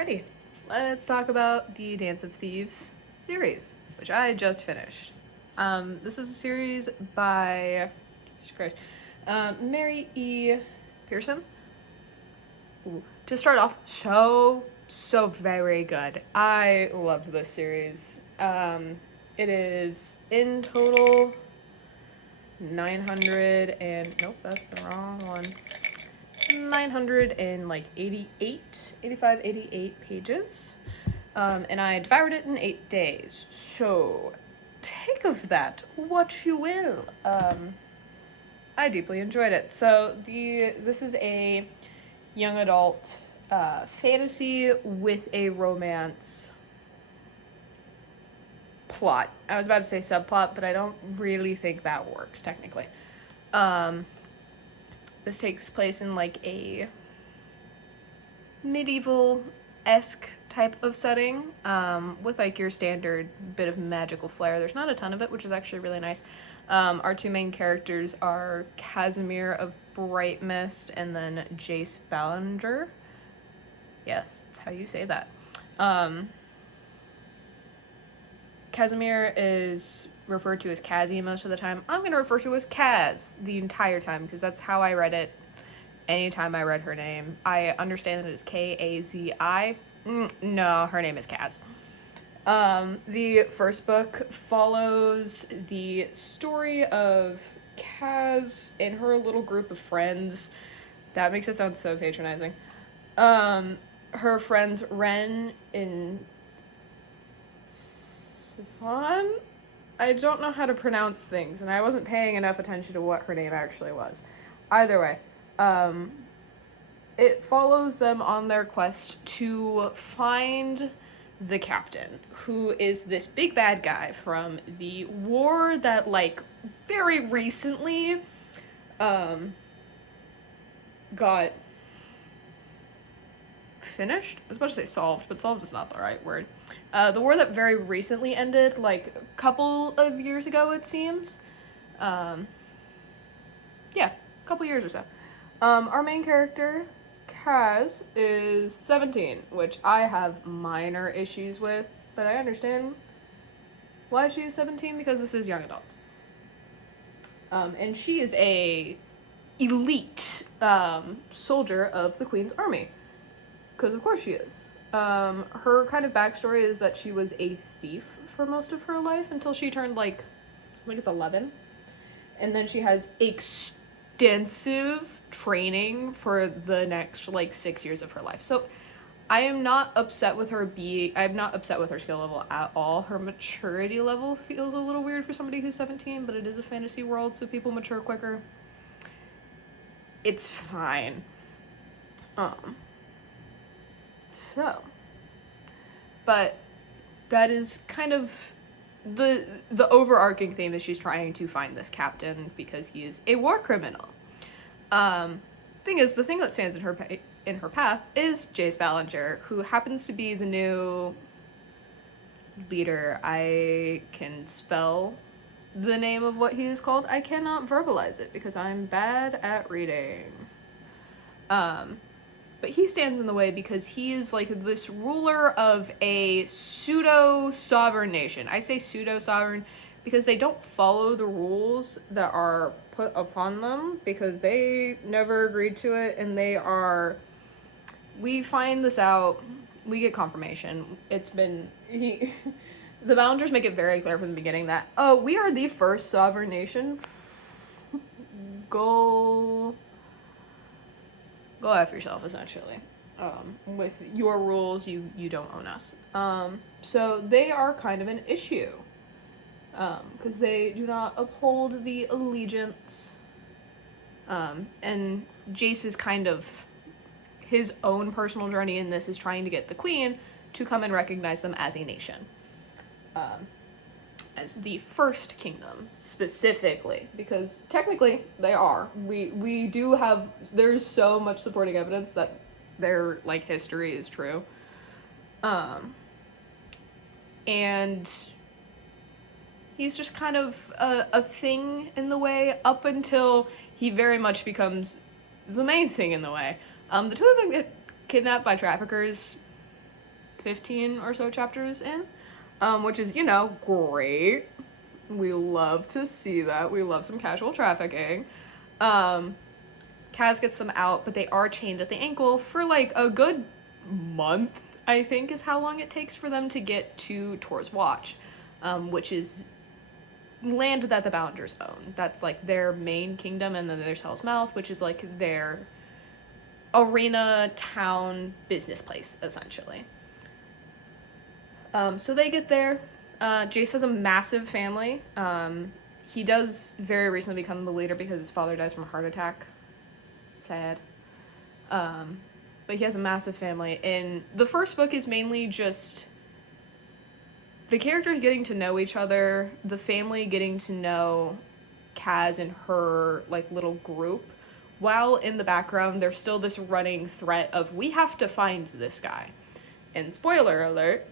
Alrighty, let's talk about the Dance of Thieves series, which I just finished. This is a series by Jesus Christ, Mary E. Pearson. Ooh. To start off, so very good. I loved this series. It is in total 900 and nope, that's the wrong one. 88 pages. And I devoured it in 8 days. So take of that what you will. I deeply enjoyed it. So this is a young adult fantasy with a romance plot. I was about to say subplot, but I don't really think that works technically. This takes place in like a medieval-esque type of setting, with like your standard bit of magical flair. There's not a ton of it, which is actually really nice. Our two main characters are Casimir of Bright Mist and then Jace Ballinger. Yes, that's how you say that. Casimir is referred to as Kazzy most of the time. I'm going to refer to as Kaz the entire time because that's how I read it anytime I read her name. I understand that it is Kazi. No, her name is Kaz. The first book follows the story of Kaz and her little group of friends. That makes it sound so patronizing. Her friends Ren and Sifan? I don't know how to pronounce things, and I wasn't paying enough attention to what her name actually was. Either way, it follows them on their quest to find the captain, who is this big bad guy from the war that, like, very recently, got finished? I was about to say solved, but solved is not the right word. The war that very recently ended, like, a couple of years ago, it seems. Yeah, a couple years or so. Our main character, Kaz, is 17, which I have minor issues with, but I understand why she is 17, because this is young adults. And she is a elite soldier of the Queen's Army, because of course she is. Her kind of backstory is that she was a thief for most of her life until she turned, like, I think it's 11. And then she has extensive training for the next, like, 6 years of her life. So I am not upset with her I'm not upset with her skill level at all. Her maturity level feels a little weird for somebody who's 17, but it is a fantasy world, so people mature quicker. It's fine. But that is kind of the overarching theme is she's trying to find this captain because he is a war criminal. Thing is, the thing that stands in her path is Jace Ballinger, who happens to be the new leader. I can spell the name of what he is called. I cannot verbalize it because I'm bad at reading. But he stands in the way because he is like this ruler of a pseudo-sovereign nation. I say pseudo-sovereign because they don't follow the rules that are put upon them because they never agreed to it, and we find this out, we get confirmation. The Ballingers make it very clear from the beginning that, oh, we are the first sovereign nation. Go F yourself, essentially. With your rules, you don't own us. So they are kind of an issue. Because they do not uphold the allegiance. And Jace is kind of his own personal journey in this is trying to get the Queen to come and recognize them as a nation. As the first kingdom, specifically, because technically they are. We do have, there's so much supporting evidence that their, like, history is true. And he's just kind of a thing in the way up until he very much becomes the main thing in the way. The two of them get kidnapped by traffickers 15 or so chapters in, which is, you know, great. We love to see that. We love some casual trafficking. Kaz gets them out, but they are chained at the ankle for like a good month, I think, is how long it takes for them to get to Tor's Watch, which is land that the Ballingers own. That's like their main kingdom, and then there's Hell's Mouth, which is like their arena town business place, essentially. So they get there. Jace has a massive family. He does very recently become the leader because his father dies from a heart attack. Sad. But he has a massive family. And the first book is mainly just the characters getting to know each other, the family getting to know Kaz and her, like, little group, while in the background there's still this running threat of, we have to find this guy. And spoiler alert,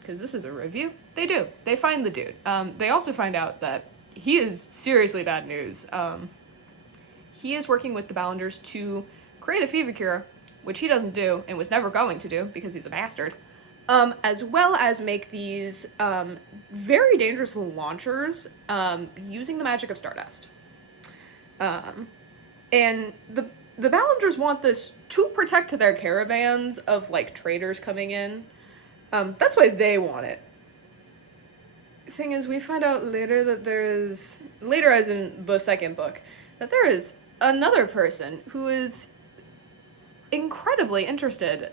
because this is a review, they do. They find the dude. They also find out that he is seriously bad news. He is working with the Ballingers to create a fever cure, which he doesn't do, and was never going to do, because he's a bastard. As well as make these very dangerous launchers using the magic of Stardust. And the Ballingers want this to protect their caravans of, like, traders coming in. That's why they want it. The thing is, we find out later that later as in the second book, that there is another person who is incredibly interested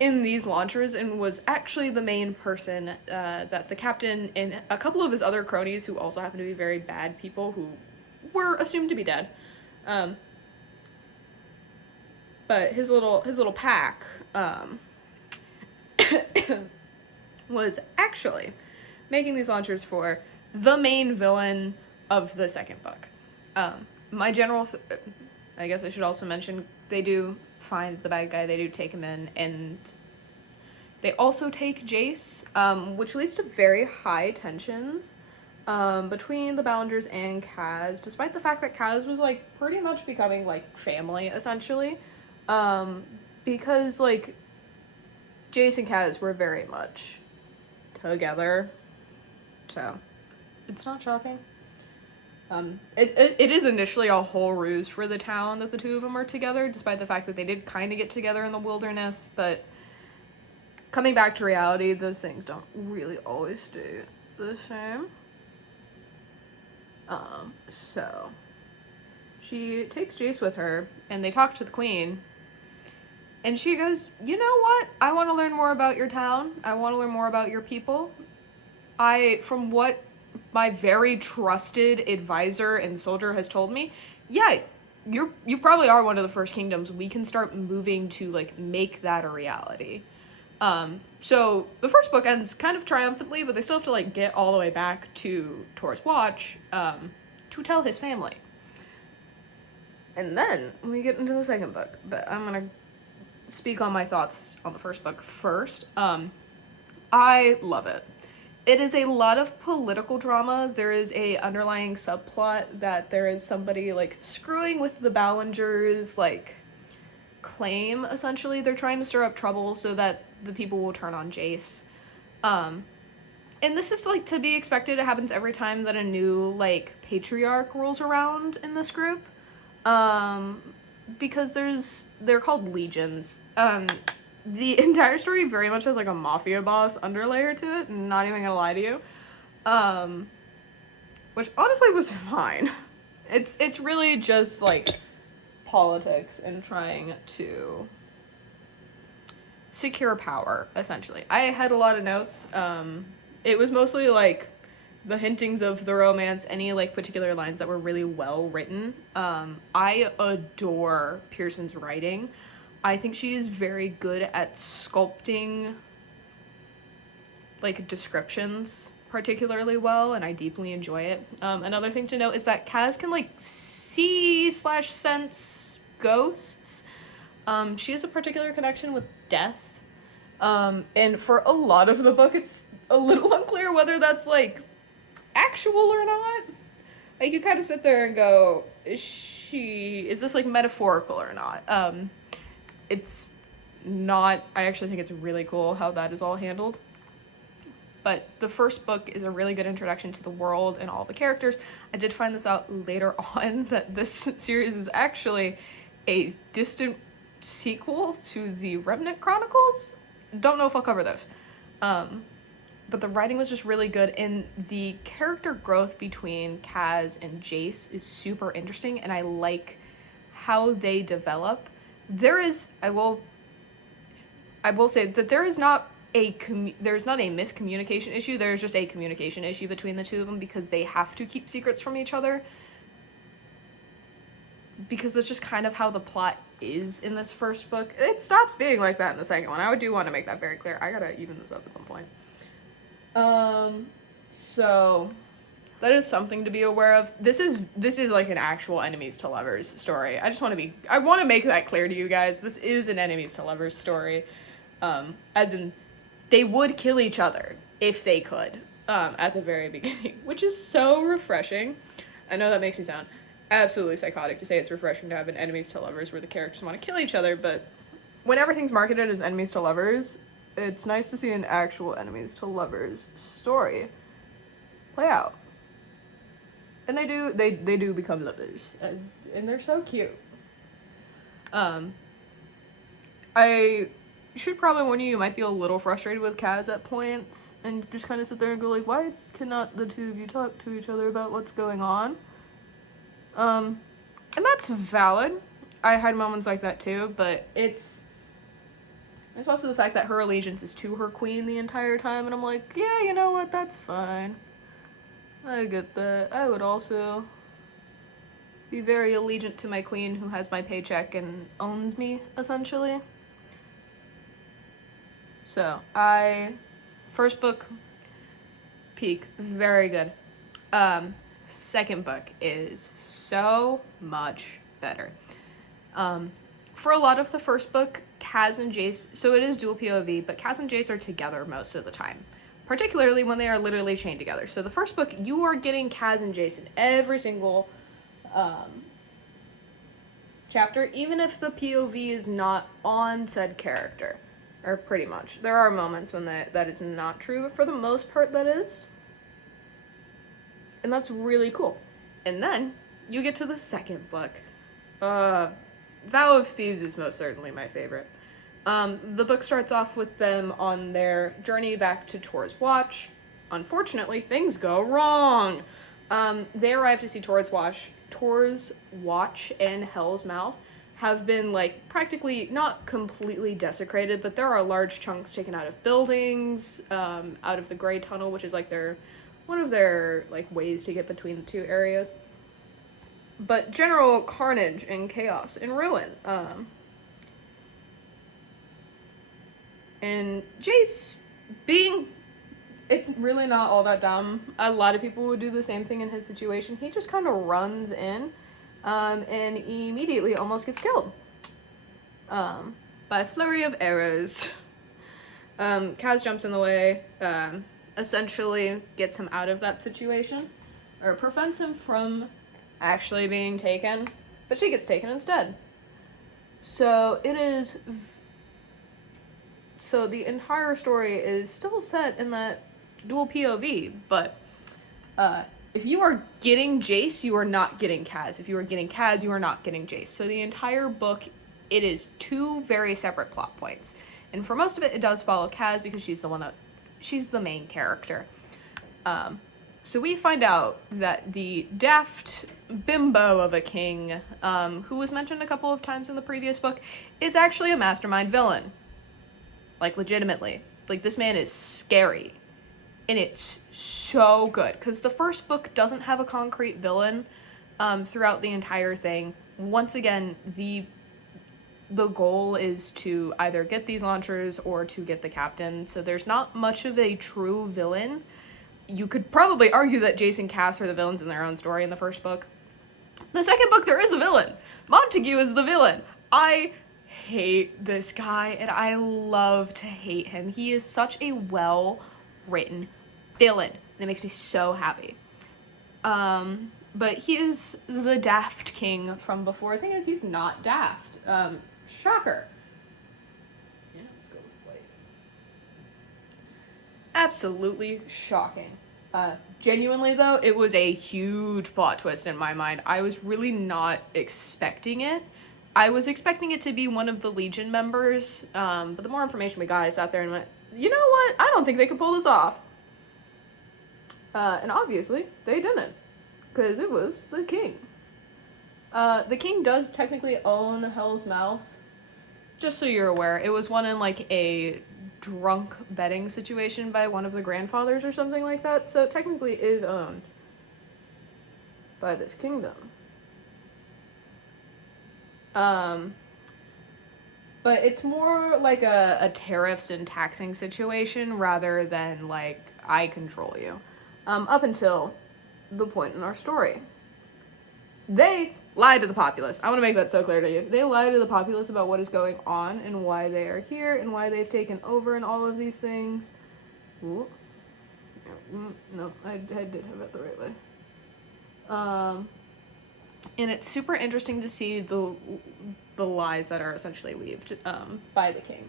in these launchers, and was actually the main person that the captain and a couple of his other cronies, who also happen to be very bad people, who were assumed to be dead. But his little pack was actually making these launchers for the main villain of the second book. My general, I guess I should also mention, they do find the bad guy, they do take him in, and they also take Jace, which leads to very high tensions between the Ballingers and Kaz, despite the fact that Kaz was, like, pretty much becoming, like, family, essentially, because, like, Jace and Kaz were very much together, so it's not shocking. It is initially a whole ruse for the town that the two of them are together, despite the fact that they did kind of get together in the wilderness, but coming back to reality, those things don't really always stay the same. So she takes Jace with her, and they talk to the queen, and she goes, you know what? I want to learn more about your town. I want to learn more about your people. From what my very trusted advisor and soldier has told me, yeah, you probably are one of the first kingdoms. We can start moving to, like, make that a reality. So the first book ends kind of triumphantly, but they still have to, like, get all the way back to Tor's Watch, to tell his family. And then we get into the second book, but I'm gonna speak on my thoughts on the first book first. I love it. It is a lot of political drama. There is a underlying subplot that there is somebody, like, screwing with the Ballingers, like, claim, essentially. They're trying to stir up trouble so that the people will turn on Jace. And this is, like, to be expected. It happens every time that a new, like, patriarch rolls around in this group. Because they're called legions. The entire story very much has, like, a mafia boss underlayer to it, not even gonna lie to you. Which honestly was fine. It's really just, like, politics and trying to secure power, essentially. I had a lot of notes. It was mostly, like, the hintings of the romance, any, like, particular lines that were really well written. I adore Pearson's writing. I think she is very good at sculpting, like, descriptions particularly well, and I deeply enjoy it. Another thing to note is that Kaz can, like, see/sense ghosts. She has a particular connection with death. And for a lot of the book, it's a little unclear whether that's, like, actual or not. Like, you kind of sit there and go, is this, like, metaphorical or not? It's not. I actually think it's really cool how that is all handled. But the first book is a really good introduction to the world and all the characters. I did find this out later on that this series is actually a distant sequel to the Remnant Chronicles. Don't know if I'll cover those. But the writing was just really good, and the character growth between Kaz and Jace is super interesting, and I like how they develop. There is, I will say that there is not there's not a miscommunication issue. There's just a communication issue between the two of them because they have to keep secrets from each other. Because that's just kind of how the plot is in this first book. It stops being like that in the second one. I do want to make that very clear. I gotta even this up at some point. So that is something to be aware of. This is like an actual enemies to lovers story. I want to make that clear to you guys. This is an enemies to lovers story. As in, they would kill each other if they could, at the very beginning, which is so refreshing. I know that makes me sound absolutely psychotic to say it's refreshing to have an enemies to lovers where the characters want to kill each other, but when everything's marketed as enemies to lovers, it's nice to see an actual enemies to lovers story play out. And they do become lovers, and they're so cute. I should probably warn you might be a little frustrated with Kaz at points, and just kind of sit there and go like, why cannot the two of you talk to each other about what's going on? And that's valid. I had moments like that too, but it's also the fact that her allegiance is to her queen the entire time, and I'm like, yeah, you know what, that's fine. I get that. I would also be very allegiant to my queen who has my paycheck and owns me, essentially. So, first book, peak, very good. Second book is so much better. For a lot of the first book, Kaz and Jace, so it is dual POV, but Kaz and Jace are together most of the time. Particularly when they are literally chained together. So the first book, you are getting Kaz and Jace in every single chapter, even if the POV is not on said character. Or pretty much. There are moments when that is not true, but for the most part that is. And that's really cool. And then you get to the second book. Vow of Thieves is most certainly my favorite. The book starts off with them on their journey back to Tor's Watch. Unfortunately, things go wrong. They arrive to see Tor's Watch and Hell's Mouth have been, like, practically not completely desecrated, but there are large chunks taken out of buildings, out of the Grey Tunnel, which is, like, one of their, like, ways to get between the two areas. But general carnage and chaos and ruin. And Jace it's really not all that dumb. A lot of people would do the same thing in his situation. He just kind of runs in, and immediately almost gets killed. By a flurry of arrows. Kaz jumps in the way, essentially gets him out of that situation, or prevents him from actually being taken, but she gets taken instead. So the entire story is still set in that dual POV, but if you are getting Jace, you are not getting Kaz. If you are getting Kaz, you are not getting Jace. So the entire book, it is two very separate plot points. And for most of it, it does follow Kaz because she's the main character. So we find out that the daft bimbo of a king, who was mentioned a couple of times in the previous book, is actually a mastermind villain. Like, legitimately. Like, this man is scary. And it's so good. Because the first book doesn't have a concrete villain throughout the entire thing. Once again, the goal is to either get these launchers or to get the captain. So there's not much of a true villain. You could probably argue that Jace and Cass are the villains in their own story in the first book. The second book, there is a villain. Montague is the villain. I hate this guy, and I love to hate him. He is such a well-written villain, and it makes me so happy. But he is the daft king from before. The thing is, he's not daft. Shocker. absolutely shocking. Genuinely though, it was a huge plot twist in my mind. I was really not expecting it. I was expecting it to be one of the Legion members, but the more information we got, I sat there and went, you know what? I don't think they could pull this off. And obviously, they didn't, because it was the king. The king does technically own Hell's Mouth, just so you're aware. It was one in like a drunk betting situation by one of the grandfathers or something like that, so technically it is owned by this kingdom. But it's more like a tariffs and taxing situation rather than like I control you. Up until the point in our story. They lied to the populace. I want to make that so clear to you. They lied to the populace about what is going on and why they are here and why they've taken over and all of these things. Ooh. No, I did have it the right way. And it's super interesting to see the lies that are essentially weaved by the king.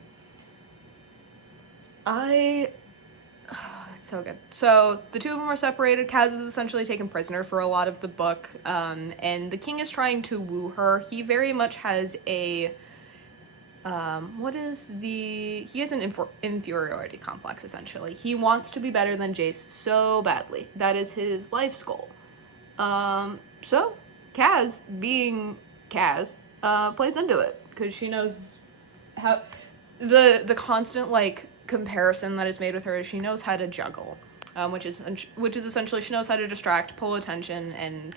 It's so good. So the two of them are separated. Kaz is essentially taken prisoner for a lot of the book, and the king is trying to woo her. He very much has a he has an inferiority complex, essentially. He wants to be better than Jace so badly. That is his life's goal. So Kaz, being Kaz, plays into it because she knows how the constant like comparison that is made with her is she knows how to juggle, which is essentially she knows how to distract, pull attention, and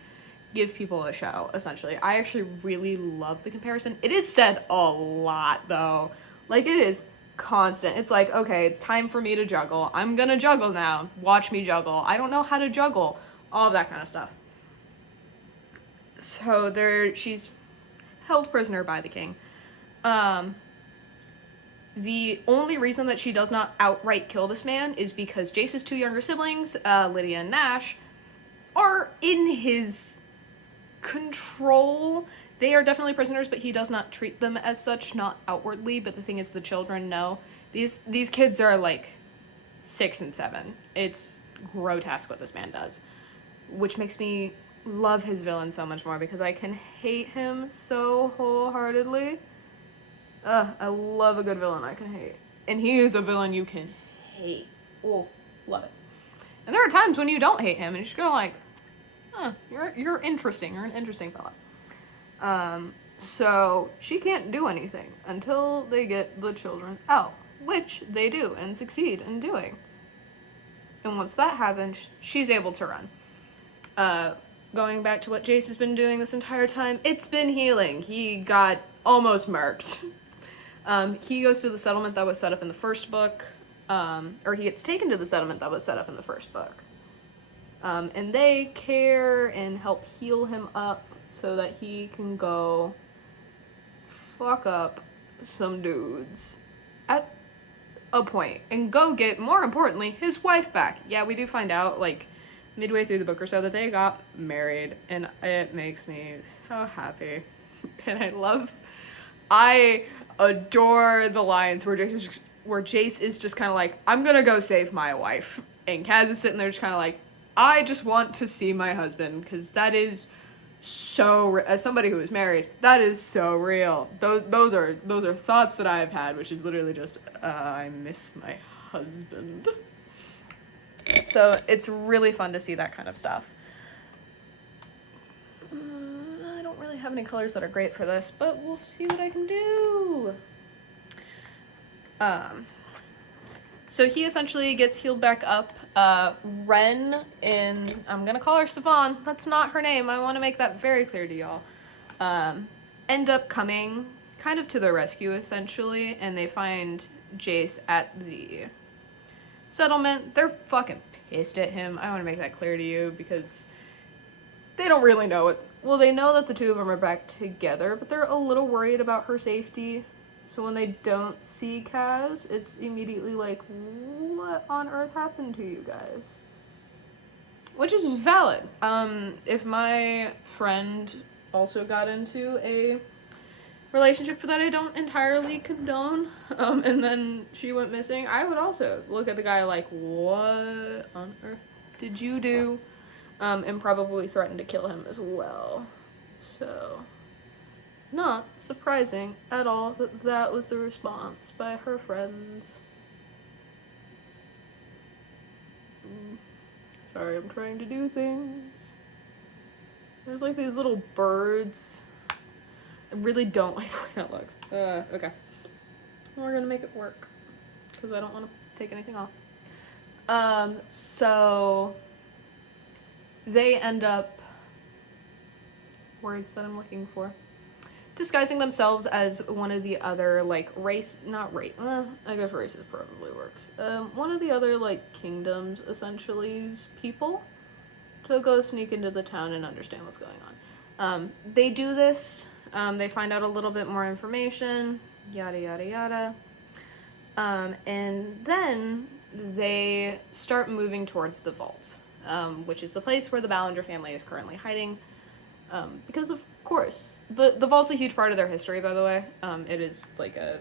give people a show. Essentially, I actually really love the comparison. It is said a lot though, like it is constant. It's like, okay, it's time for me to juggle. I'm gonna juggle now. Watch me juggle. I don't know how to juggle. All of that kind of stuff. So she's held prisoner by the king. The only reason that she does not outright kill this man is because Jace's two younger siblings, Lydia and Nash, are in his control. They are definitely prisoners, but he does not treat them as such, not outwardly, but the thing is the children know. These kids are like 6 and 7. It's grotesque what this man does, which makes me love his villain so much more because I can hate him so wholeheartedly. I love a good villain I can hate. And he is a villain you can hate. Oh, love it. And there are times when you don't hate him and you're just gonna like, you're interesting. You're an interesting fella. So she can't do anything until they get the children out, which they do and succeed in doing. And once that happens, she's able to run. Going back to what Jace has been doing this entire time, it's been healing. He got almost murked. He goes to the settlement that was set up in the first book, or he gets taken to the settlement that was set up in the first book. And they care and help heal him up so that he can go fuck up some dudes at a point and go get, more importantly, his wife back. Yeah, we do find out, like, midway through the book or so that they got married, and it makes me so happy. And I adore the lines where Jace is just kind of like, I'm gonna go save my wife, and Kaz is sitting there just kind of like, I just want to see my husband, because that is so, as somebody who is married, that is so real. Those are thoughts that I've had, which is literally just, I miss my husband. So it's really fun to see that kind of stuff. I don't really have any colors that are great for this, but we'll see what I can do. So he essentially gets healed back up. Ren and I'm gonna call her Savon. That's not her name. I want to make that very clear to y'all. End up coming kind of to their rescue essentially, and they find Jace at the settlement. They're fucking pissed at him. I want to make that clear to you because they don't really know it. Well, they know that the two of them are back together, but they're a little worried about her safety. So when they don't see Kaz, it's immediately like, what on earth happened to you guys? Which is valid. If my friend also got into relationship that I don't entirely condone, and then she went missing, I would also look at the guy like, what on earth did you do? And probably threaten to kill him as well. So, not surprising at all that that was the response by her friends. Sorry, I'm trying to do things. There's like these little birds. I really don't like the way that looks. Okay. We're gonna make it work. Because I don't want to take anything off. So they end up, words that I'm looking for, disguising themselves as one of the other, like, I guess races probably works. One of the other, like, kingdoms, essentially, people, to go sneak into the town and understand what's going on. They do this, they find out a little bit more information, yada yada yada, and then they start moving towards the vault, which is the place where the Ballinger family is currently hiding, because of course, the vault's a huge part of their history, by the way. It is like a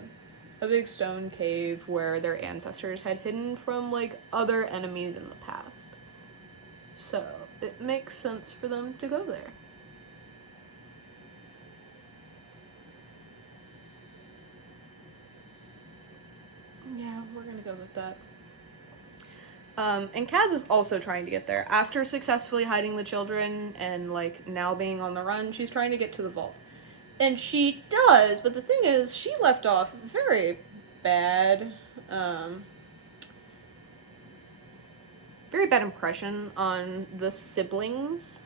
big stone cave where their ancestors had hidden from, like, other enemies in the past. So it makes sense for them to go there. Yeah, we're gonna go with that. And Kaz is also trying to get there. After successfully hiding the children and, like, now being on the run, she's trying to get to the vault. And she does, but the thing is, she left off very bad, very bad impression on the siblings.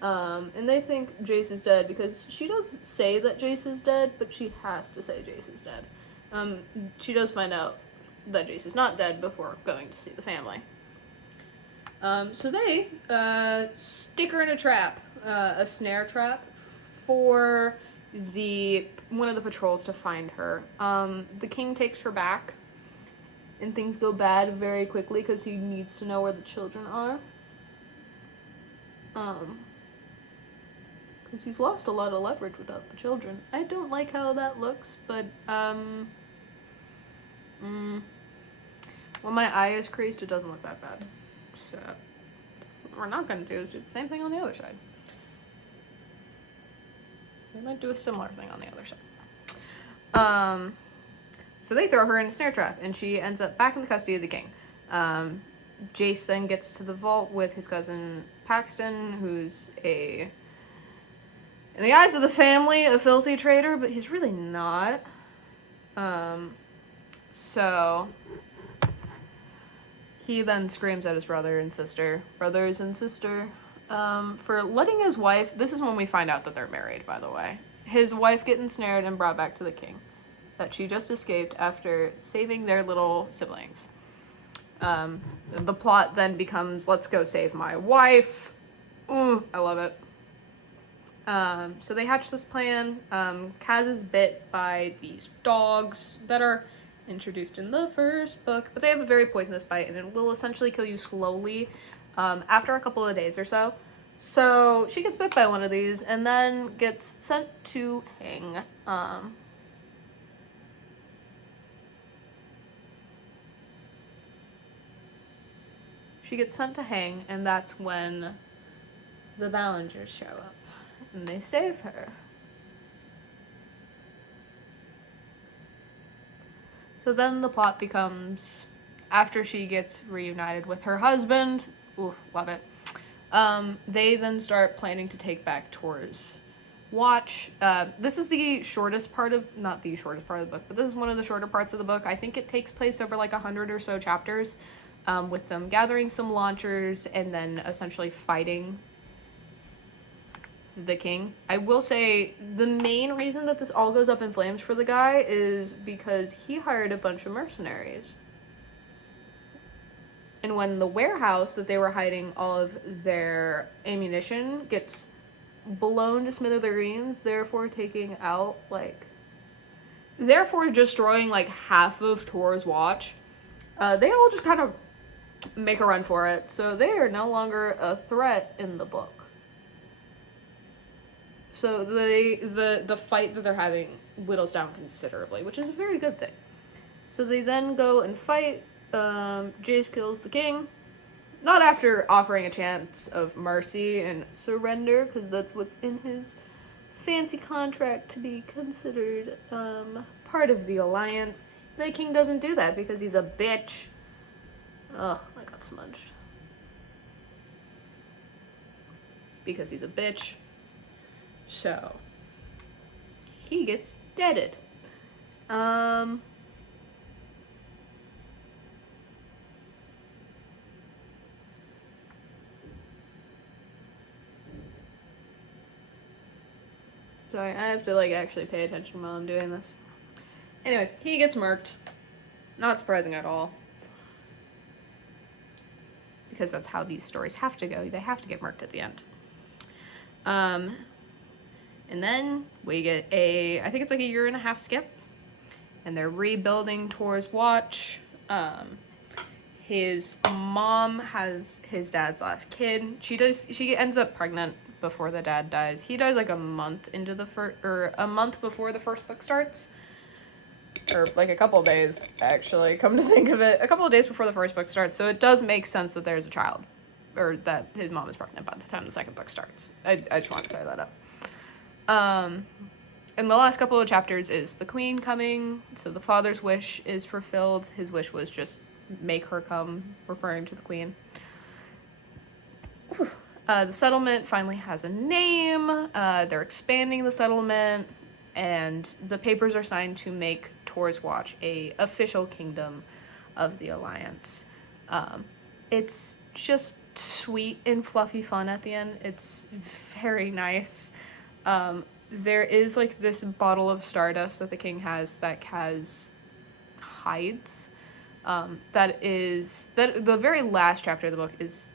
And they think Jace is dead because she does say that Jace is dead, but she has to say Jace is dead. She does find out that Jace is not dead before going to see the family. So they stick her in a trap, a snare trap, for one of the patrols to find her. The king takes her back, and things go bad very quickly because he needs to know where the children are. Because he's lost a lot of leverage without the children. I don't like how that looks, but when my eye is creased, it doesn't look that bad. So what we're not going to do is do the same thing on the other side. We might do a similar thing on the other side. So they throw her in a snare trap, and she ends up back in the custody of the king. Jace then gets to the vault with his cousin Paxton, who's in the eyes of the family, a filthy traitor, but he's really not. So he then screams at his brothers and sister, for letting his wife, this is when we find out that they're married, by the way, his wife get ensnared and brought back to the king, that she just escaped after saving their little siblings. The plot then becomes, let's go save my wife. Ooh, I love it. So they hatch this plan. Kaz is bit by these dogs that are introduced in the first book, but they have a very poisonous bite, and it will essentially kill you slowly after a couple of days or so. So she gets bit by one of these and then gets sent to hang. She gets sent to hang, and that's when the Ballingers show up, and they save her. So then the plot becomes, after she gets reunited with her husband, ooh, love it, they then start planning to take back Tor's watch. This is the shortest part of, not the shortest part of the book, but this is one of the shorter parts of the book. I think it takes place over like 100 or so chapters, with them gathering some launchers and then essentially fighting the king. I will say the main reason that this all goes up in flames for the guy is because he hired a bunch of mercenaries. And when the warehouse that they were hiding all of their ammunition gets blown to smithereens, therefore destroying like half of Tor's watch, they all just kind of make a run for it. So they are no longer a threat in the book. So the fight that they're having whittles down considerably, which is a very good thing. So they then go and fight. Jace kills the king. Not after offering a chance of mercy and surrender, because that's what's in his fancy contract to be considered part of the alliance. The king doesn't do that because he's a bitch. Ugh, I got smudged. Because he's a bitch. So, he gets deaded. Sorry, I have to, like, actually pay attention while I'm doing this. Anyways, he gets murked. Not surprising at all. Because that's how these stories have to go. They have to get murked at the end. And then we get I think it's like a 1.5 year skip. And they're rebuilding Tor's watch. His mom has his dad's last kid. She ends up pregnant before the dad dies. He dies like a month into a month before the first book starts. Or like a couple of days, actually, come to think of it. A couple of days before the first book starts. So it does make sense that there's a child. Or that his mom is pregnant by the time the second book starts. I just wanted to clear that up. And the last couple of chapters is the queen coming. So the father's wish is fulfilled. His wish was just make her come, referring to the queen. The settlement finally has a name. They're expanding the settlement. And the papers are signed to make Tor's Watch a official kingdom of the Alliance. It's just sweet and fluffy fun at the end. It's very nice. There is like this bottle of stardust that the king has that Kaz hides. That the very last chapter of the book is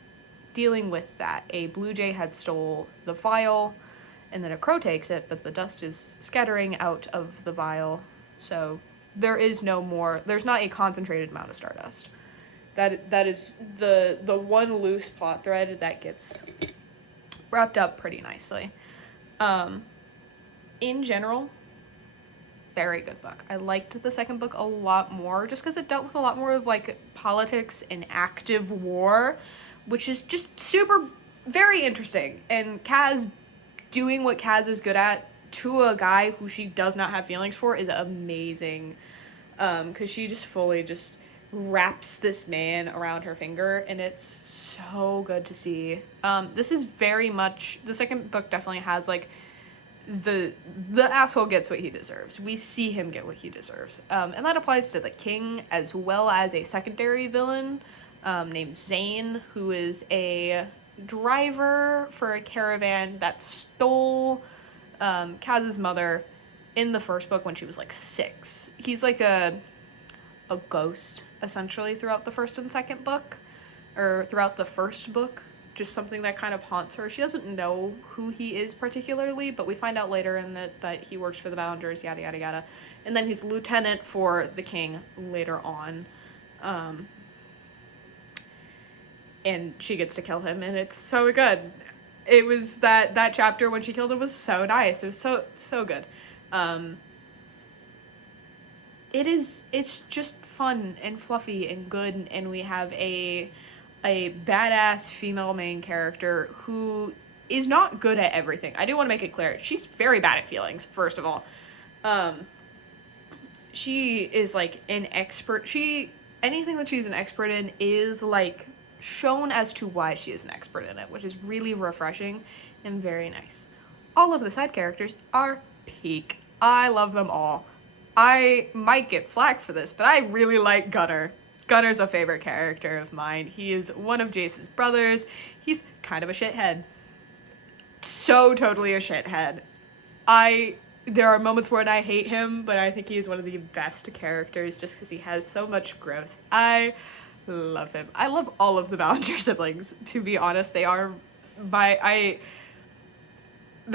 dealing with that. A blue jay had stole the vial, and then a crow takes it, but the dust is scattering out of the vial. So there's not a concentrated amount of stardust. That is the one loose plot thread that gets wrapped up pretty nicely. In general, very good book. I liked the second book a lot more just because it dealt with a lot more of like politics and active war, which is just very interesting. And Kaz doing what Kaz is good at to a guy who she does not have feelings for is amazing. Because she just fully wraps this man around her finger, and it's so good to see. This is very much, the second book definitely has like the asshole gets what he deserves. We see him get what he deserves. And that applies to the king as well as a secondary villain named Zane, who is a driver for a caravan that stole Kaz's mother in the first book when she was like 6. He's like a ghost essentially throughout the first and second book, or throughout the first book, just something that kind of haunts her. She doesn't know who he is particularly, but we find out later in that he works for the Ballengers, yada yada yada, and then he's lieutenant for the king later on. And she gets to kill him, and it's so good. It was that chapter when she killed him was so nice. It was so good. It's just fun and fluffy and good, and we have a badass female main character who is not good at everything. I do want to make it clear. She's very bad at feelings, first of all. She is like an expert. Anything that she's an expert in is like shown as to why she is an expert in it, which is really refreshing and very nice. All of the side characters are peak. I love them all. I might get flack for this, but I really like Gunnar. Gunnar's a favorite character of mine. He is one of Jace's brothers. He's kind of a shithead. So totally a shithead. There are moments when I hate him, but I think he's one of the best characters just because he has so much growth. I love him. I love all of the Ballinger siblings, to be honest. There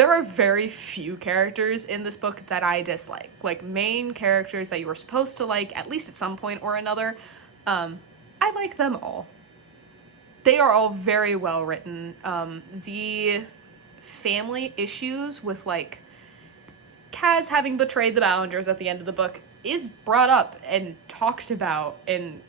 are very few characters in this book that I dislike. Like, main characters that you were supposed to like, at least at some point or another. I like them all. They are all very well written. The family issues with, like, Kaz having betrayed the Ballingers at the end of the book is brought up and talked about, and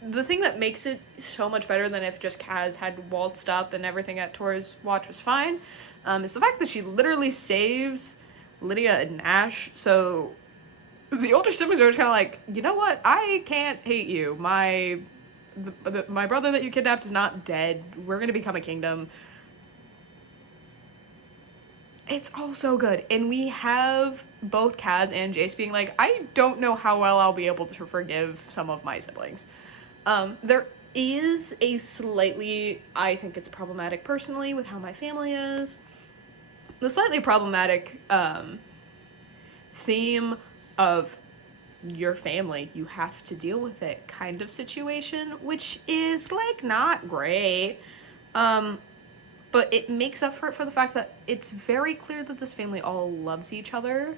the thing that makes it so much better than if just Kaz had waltzed up and everything at Tor's watch was fine, is the fact that she literally saves Lydia and Nash. So the older siblings are kind of like, you know what? I can't hate you. My brother that you kidnapped is not dead. We're gonna become a kingdom. It's all so good. And we have both Kaz and Jace being like, I don't know how well I'll be able to forgive some of my siblings. There is a slightly, I think it's problematic personally with how my family is. The slightly problematic theme of your family, you have to deal with it kind of situation, which is, like, not great. But it makes up for it for the fact that it's very clear that this family all loves each other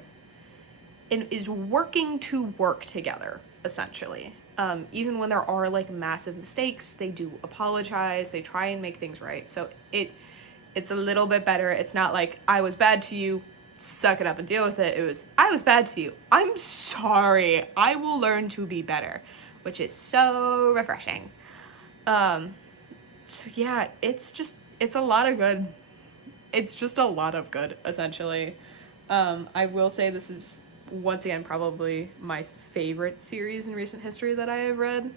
and is working to work together, essentially. Even when there are, like, massive mistakes, they do apologize, they try and make things right. So it's a little bit better. It's not like, I was bad to you, suck it up and deal with it. It was, I was bad to you, I'm sorry, I will learn to be better, which is so refreshing. So yeah, it's a lot of good. It's just a lot of good, essentially. I will say this is, once again, probably my favorite series in recent history that I have read.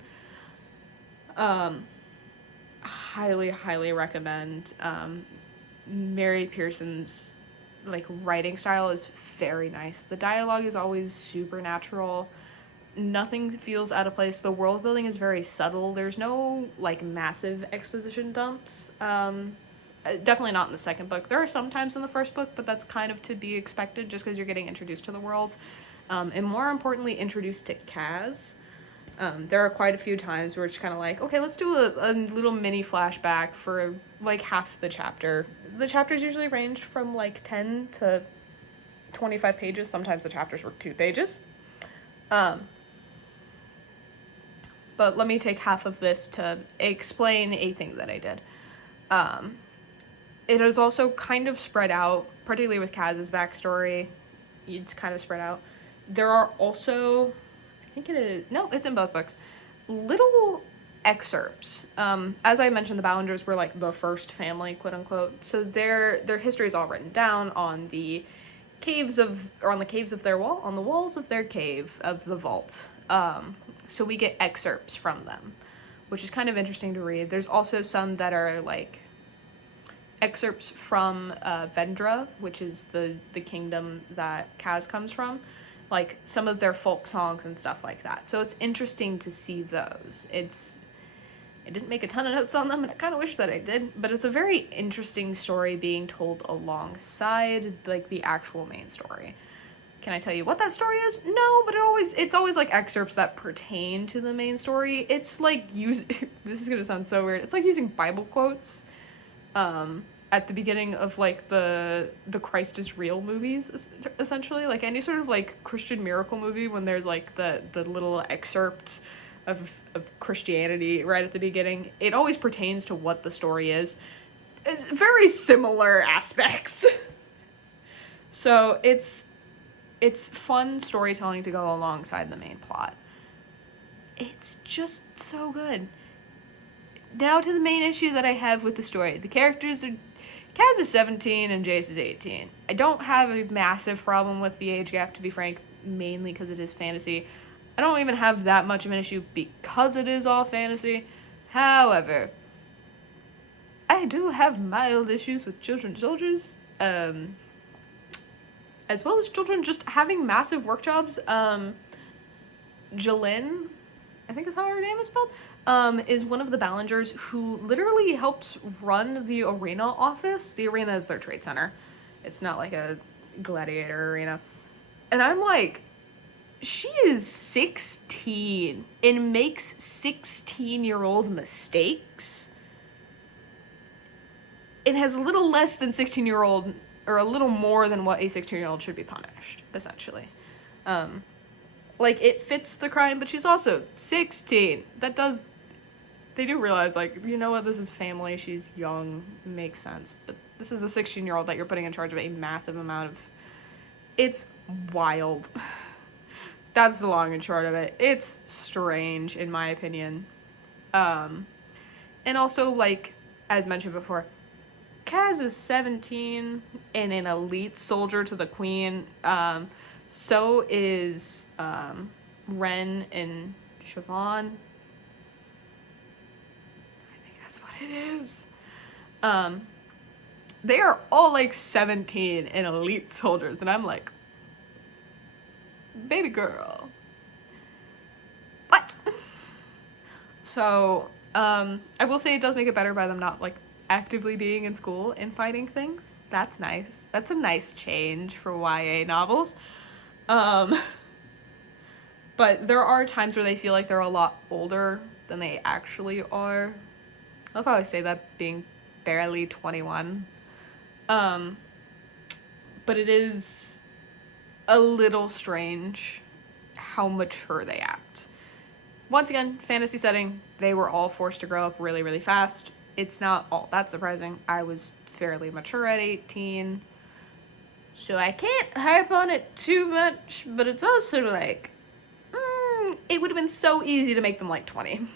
Highly, highly recommend. Mary Pearson's, like, writing style is very nice. The dialogue is always supernatural. Nothing feels out of place. The world building is very subtle. There's no, like, massive exposition dumps. Definitely not in the second book. There are some times in the first book, but that's kind of to be expected just because you're getting introduced to the world. And more importantly, introduced to Kaz. There are quite a few times where it's kind of like, okay, let's do a little mini flashback for, like, half the chapter. The chapters usually range from, like, 10 to 25 pages. Sometimes the chapters were 2 pages. But let me take half of this to explain a thing that I did. It is also kind of spread out, particularly with Kaz's backstory. It's kind of spread out. There are also, I think it is, no, it's in both books, little excerpts. As I mentioned, the Ballingers were, like, the first family, quote unquote. So their history is all written down on the caves of, or on the caves of their wall, on the walls of their cave of the vault. So we get excerpts from them, which is kind of interesting to read. There's also some that are, like, excerpts from Vendra, which is the kingdom that Kaz comes from, like, some of their folk songs and stuff like that. So it's interesting to see those. I didn't make a ton of notes on them, and I kind of wish that I did, but it's a very interesting story being told alongside, like, the actual main story. Can I tell you what that story is? No, but it's always like excerpts that pertain to the main story. It's like this is gonna sound so weird. It's like using Bible quotes at the beginning of, like, the Christ is Real movies, essentially. Like, any sort of, like, Christian miracle movie, when there's, like, the little excerpt of Christianity right at the beginning, it always pertains to what the story is. It's very similar aspects. So it's fun storytelling to go alongside the main plot. It's just so good. Now to the main issue that I have with the story. The characters are, Kaz is 17 and Jace is 18. I don't have a massive problem with the age gap, to be frank, mainly because it is fantasy. I don't even have that much of an issue because it is all fantasy. However, I do have mild issues with children soldiers, as well as children just having massive work jobs. Jalynn, I think is how her name is spelled, is one of the Ballingers who literally helps run the arena office. The arena is their trade center. It's not like a gladiator arena. And I'm like, she is 16 and makes 16-year-old mistakes and has a little less than 16-year-old, or a little more than what a 16-year-old should be punished, essentially. Like, it fits the crime, but she's also 16. They do realize, like, you know what, this is family, she's young, makes sense, but This is a 16-year-old that you're putting in charge of a massive amount of... It's wild. That's the long and short of it. It's strange, in my opinion. And also, like, as mentioned before, Kaz is 17 and an elite soldier to the queen. So is Ren and Siobhan. I think that's what it is. They are all like 17 and elite soldiers, and I'm like, baby girl. What? So, I will say it does make it better by them not like actively being in school and fighting things. That's nice. That's a nice change for YA novels. But there are times where they feel like they're a lot older than they actually are. I love how I say that, being barely 21. But it is a little strange how mature they act. Once again, fantasy setting, they were all forced to grow up really, really fast. It's not all that surprising. I was fairly mature at 18, so I can't harp on it too much, but it's also like, it would have been so easy to make them like 20.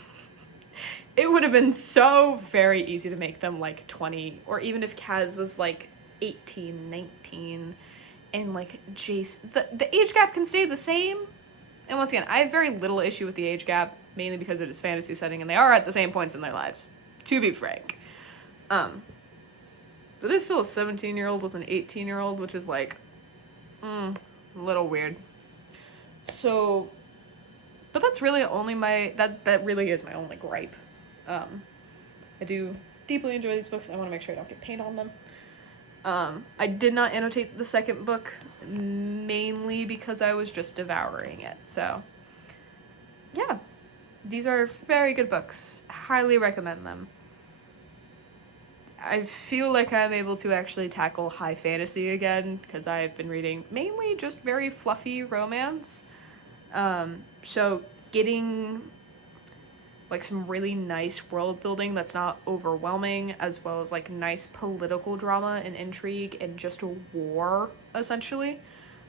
It would have been so very easy to make them like 20, or even if Kaz was like 18, 19, and like Jace, the age gap can stay the same. And once again, I have very little issue with the age gap, mainly because it is fantasy setting and they are at the same points in their lives, to be frank. But it's still a 17-year-old with an 18-year-old, which is like, a little weird. So, but that's really only that really is my only gripe. I do deeply enjoy these books. I want to make sure I don't get paint on them. I did not annotate the second book, mainly because I was just devouring it. So, yeah, these are very good books. Highly recommend them. I feel like I'm able to actually tackle high fantasy again, because I've been reading mainly just very fluffy romance. So getting like some really nice world building that's not overwhelming, as well as like nice political drama and intrigue and just a war, essentially.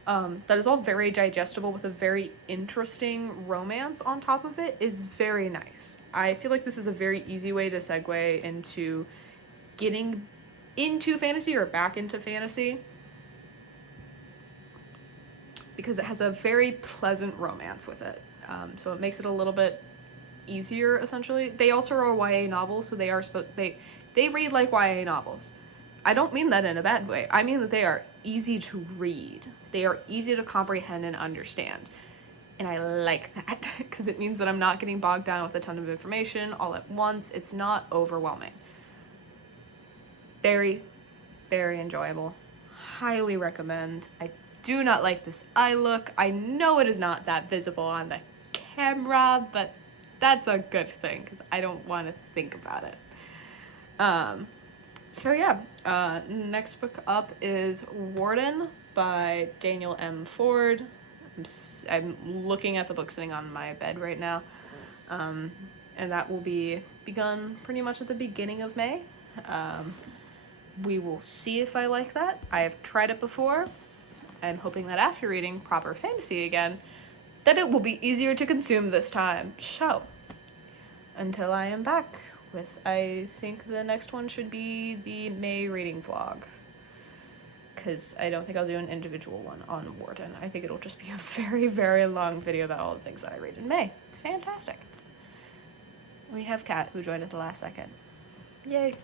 That is all very digestible with a very interesting romance on top of it is very nice. I feel like this is a very easy way to segue into getting into fantasy or back into fantasy, because it has a very pleasant romance with it. So it makes it a little bit easier, essentially. They also are YA novels, so they are they read like YA novels. I don't mean that in a bad way. I mean that they are easy to read. They are easy to comprehend and understand. And I like that, because it means that I'm not getting bogged down with a ton of information all at once. It's not overwhelming. Very, very enjoyable. Highly recommend. I do not like this eye look. I know it is not that visible on the camera, but that's a good thing, because I don't want to think about it. So yeah, next book up is Warden by Daniel M. Ford. I'm looking at the book sitting on my bed right now, and that will be begun pretty much at the beginning of May. We will see if I like that. I have tried it before. I'm hoping that after reading proper fantasy again, that it will be easier to consume this time. So, until I am back with, I think the next one should be the May reading vlog, because I don't think I'll do an individual one on Warden. I think it'll just be a very, very long video about all the things that I read in May. Fantastic. We have Kat, who joined at the last second. Yay.